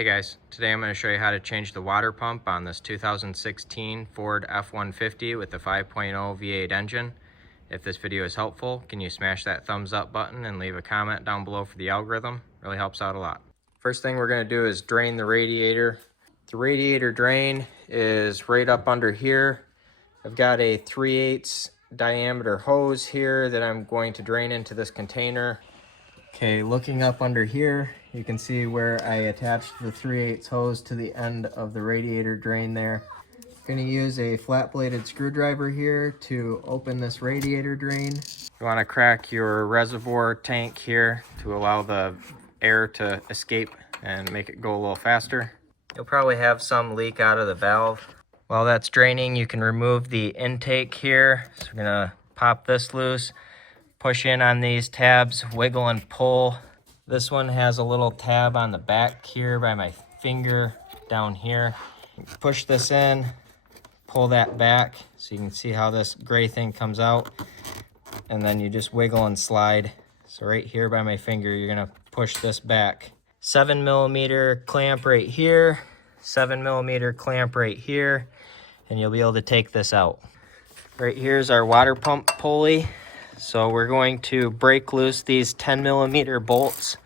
Hey guys, today I'm going to show you how to change the water pump on this 2016 Ford F150 with the 5.0 V8 engine. If this video is helpful, can you smash that thumbs up button and leave a comment down below for the algorithm? Really helps out a lot. First thing we're going to do is drain the radiator. The radiator drain is right up under here. I've got a 3/8 diameter hose here that I'm going to drain into this container. Okay, looking up under here, you can see where I attached the 3/8 hose to the end of the radiator drain there. I'm going to use a flat-bladed screwdriver here to open this radiator drain. You want to crack your reservoir tank here to allow the air to escape and make it go a little faster. You'll probably have some leak out of the valve. While that's draining, you can remove the intake here. So we're going to pop this loose. Push in on these tabs, wiggle and pull. This one has a little tab on the back here by my finger down here. Push this in, pull that back so you can see how this gray thing comes out. And then you just wiggle and slide. So right here by my finger, you're gonna push this back. 7mm clamp right here, 7mm clamp right here, and you'll be able to take this out. Right here's our water pump pulley. So we're going to break loose these 10mm bolts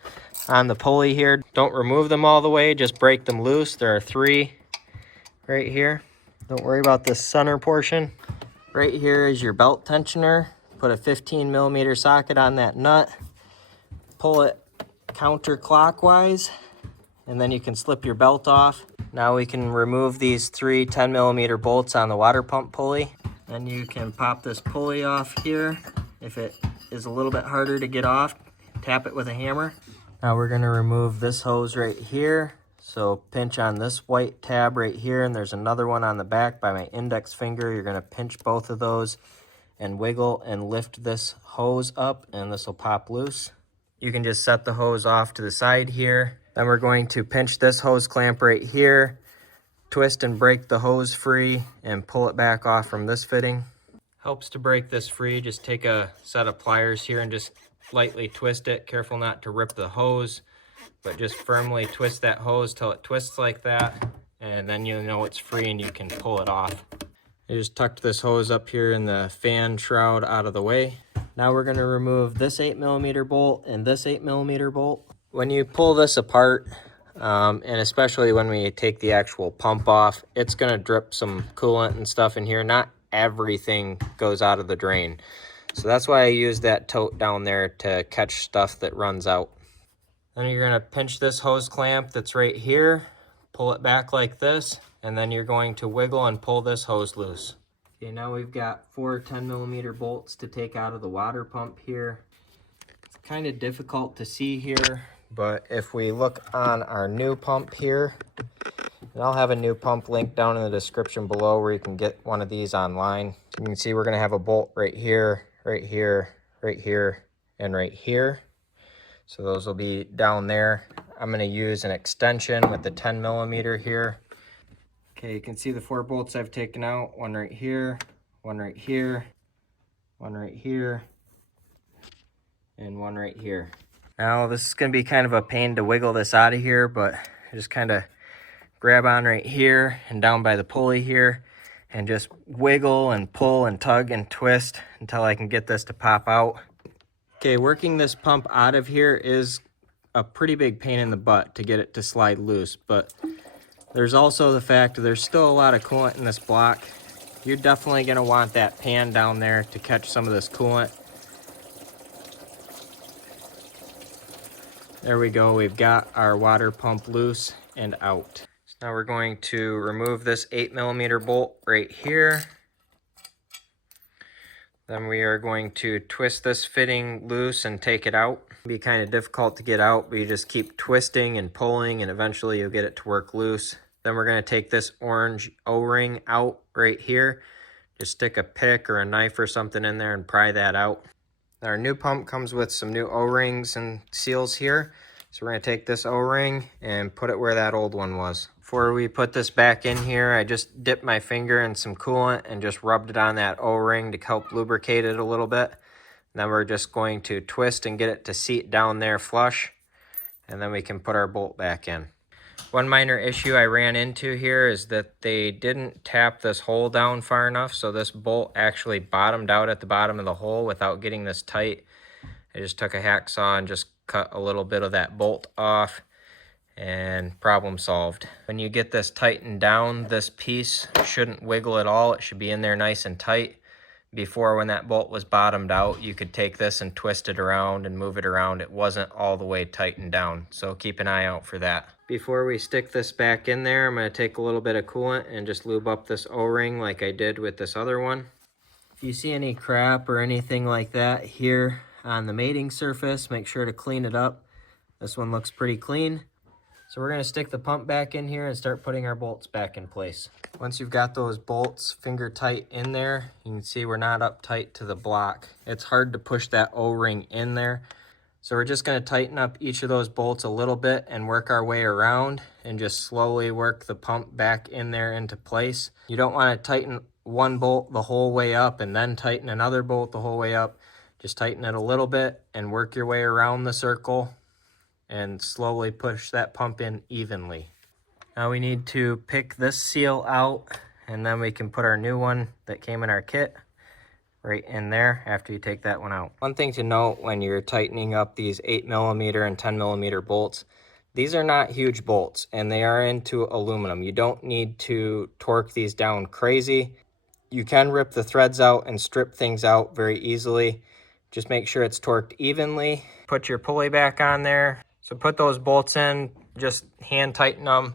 on the pulley here. Don't remove them all the way, just break them loose. There are 3 right here. Don't worry about this center portion. Right here is your belt tensioner. Put a 15mm socket on that nut. Pull it counterclockwise, and then you can slip your belt off. Now we can remove these 3 10mm bolts on the water pump pulley. Then you can pop this pulley off here. If it is a little bit harder to get off, tap it with a hammer. Now we're going to remove this hose right here. So pinch on this white tab right here, and there's another one on the back by my index finger. You're going to pinch both of those and wiggle and lift this hose up, and this will pop loose. You can just set the hose off to the side here. Then we're going to pinch this hose clamp right here, twist and break the hose free, and pull it back off from this fitting. Helps to break this free. Just take a set of pliers here and just lightly twist it. Careful not to rip the hose, but just firmly twist that hose till it twists like that, and then you know it's free and you can pull it off. I just tucked this hose up here in the fan shroud out of the way. Now we're going to remove this 8mm bolt and this 8mm bolt. When you pull this apart, and especially when we take the actual pump off, it's going to drip some coolant and stuff in here. Not everything goes out of the drain. So that's why I use that tote down there to catch stuff that runs out. Then you're going to pinch this hose clamp that's right here, pull it back like this, and then you're going to wiggle and pull this hose loose. Okay, now we've got 4 10mm bolts to take out of the water pump here. It's kind of difficult to see here, but if we look on our new pump here, and I'll have a new pump link down in the description below where you can get one of these online. You can see we're going to have a bolt right here, right here, right here, and right here. So those will be down there. I'm going to use an extension with the 10mm here. Okay, you can see the 4 bolts I've taken out. One right here, one right here, one right here, and one right here. Now this is going to be kind of a pain to wiggle this out of here, but just kind of grab on right here and down by the pulley here and just wiggle and pull and tug and twist until I can get this to pop out. Okay, working this pump out of here is a pretty big pain in the butt to get it to slide loose, but there's also the fact that there's still a lot of coolant in this block. You're definitely going to want that pan down there to catch some of this coolant. There we go, we've got our water pump loose and out. Now we're going to remove this 8mm bolt right here. Then we are going to twist this fitting loose and take it out. It'll be kind of difficult to get out, but you just keep twisting and pulling and eventually you'll get it to work loose. Then we're going to take this orange O-ring out right here. Just stick a pick or a knife or something in there and pry that out. Our new pump comes with some new O-rings and seals here. So we're going to take this O-ring and put it where that old one was. Before we put this back in here, I just dipped my finger in some coolant and just rubbed it on that O-ring to help lubricate it a little bit. Then we're just going to twist and get it to seat down there flush, and then we can put our bolt back in. One minor issue I ran into here is that they didn't tap this hole down far enough, so this bolt actually bottomed out at the bottom of the hole without getting this tight. I just took a hacksaw and just cut a little bit of that bolt off, and problem solved. When you get this tightened down, this piece shouldn't wiggle at all. It should be in there nice and tight. Before, when that bolt was bottomed out, you could take this and twist it around and move it around. It wasn't all the way tightened down, so keep an eye out for that. Before we stick this back in there, I'm going to take a little bit of coolant and just lube up this O-ring like I did with this other one. If you see any crap or anything like that here on the mating surface, make sure to clean it up. This one looks pretty clean. So we're going to stick the pump back in here and start putting our bolts back in place. Once you've got those bolts finger tight in there, you can see we're not up tight to the block. It's hard to push that O-ring in there. So we're just going to tighten up each of those bolts a little bit and work our way around and just slowly work the pump back in there into place. You don't want to tighten one bolt the whole way up and then tighten another bolt the whole way up. Just tighten it a little bit and work your way around the circle and slowly push that pump in evenly. Now we need to pick this seal out, and then we can put our new one that came in our kit right in there after you take that one out. One thing to note when you're tightening up these 8mm and 10mm bolts, these are not huge bolts and they are into aluminum. You don't need to torque these down crazy. You can rip the threads out and strip things out very easily. Just make sure it's torqued evenly. Put your pulley back on there. So put those bolts in, just hand tighten them,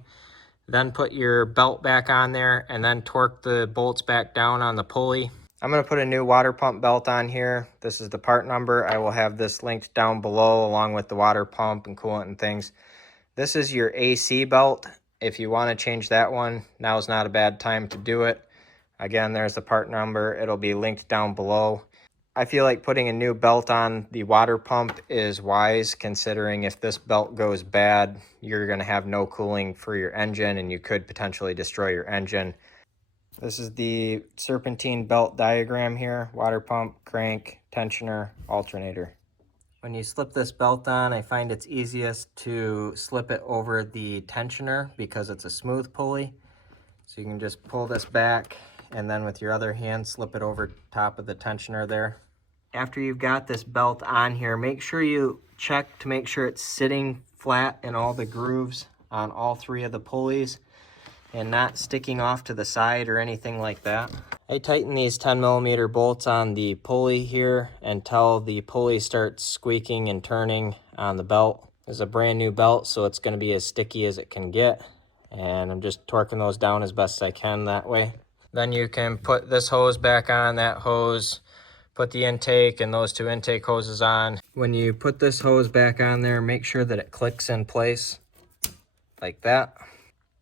then put your belt back on there and then torque the bolts back down on the pulley. I'm going to put a new water pump belt on here. This is the part number. I will have this linked down below along with the water pump and coolant and things. This is your AC belt. If you want to change that one, now is not a bad time to do it. Again, there's the part number. It'll be linked down below. I feel like putting a new belt on the water pump is wise, considering if this belt goes bad, you're going to have no cooling for your engine and you could potentially destroy your engine. This is the serpentine belt diagram here: water pump, crank, tensioner, alternator. When you slip this belt on, I find it's easiest to slip it over the tensioner because it's a smooth pulley. So you can just pull this back and then with your other hand slip it over top of the tensioner there. After you've got this belt on here, make sure you check to make sure it's sitting flat in all the grooves on all three of the pulleys and not sticking off to the side or anything like that. I tighten these 10mm bolts on the pulley here until the pulley starts squeaking and turning on the belt. This is a brand new belt, so it's going to be as sticky as it can get, and I'm just torquing those down as best I can that way. Then you can put this hose back on, that hose, put the intake and those two intake hoses on. When you put this hose back on there, make sure that it clicks in place like that.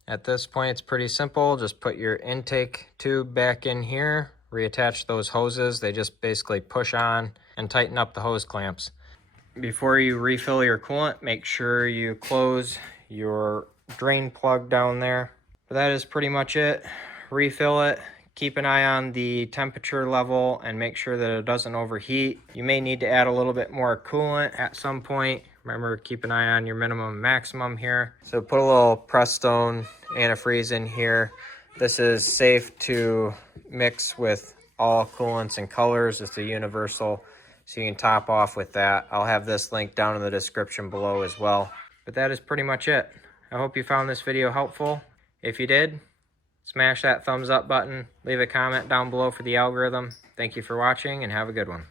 At this point, it's pretty simple. Just put your intake tube back in here, reattach those hoses. They just basically push on and tighten up the hose clamps. Before you refill your coolant, make sure you close your drain plug down there. But that is pretty much it. Refill it. Keep an eye on the temperature level and make sure that it doesn't overheat. You may need to add a little bit more coolant at some point. Remember, keep an eye on your minimum and maximum here. So put a little Prestone antifreeze in here. This is safe to mix with all coolants and colors. It's a universal, so you can top off with that. I'll have this link down in the description below as well. But that is pretty much it. I hope you found this video helpful. If you did, smash that thumbs up button. Leave a comment down below for the algorithm. Thank you for watching and have a good one.